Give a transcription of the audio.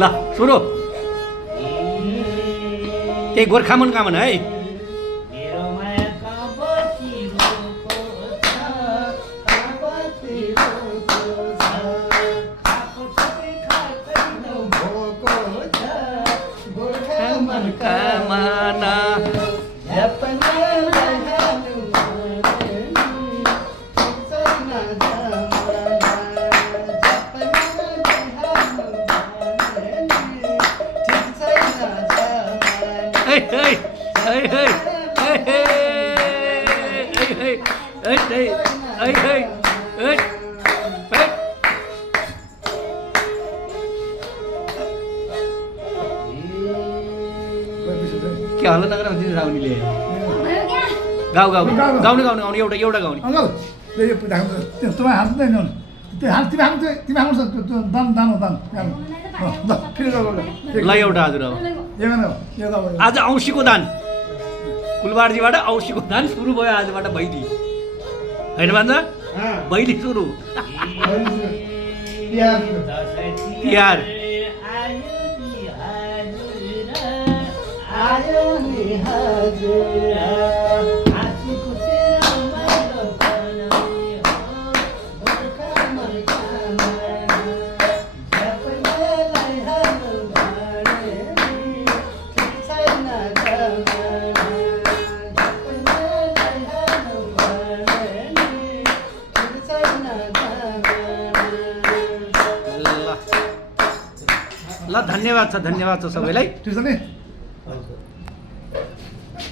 ल सुरु त्यही गोर्खा मनोकामना है। मनोकामना क्या होला नगर भन्दै राउनीले गाउँ गाउँ गाउने गाउने गाउने एउटा एउटा गाउने तपाईँ हाल्दैन त्यो हाल तिमी हाल्नु तिमी हाल्नु दान दान दान ल फेरि ल एउटा हजुर अब आज औँसीको दान कुलबारजीबाट औँसीको दान सुरु भयो आजबाट भैली होइन भन्छ भैली सुरु तिहार ल धन्यवाद छ सबैलाई।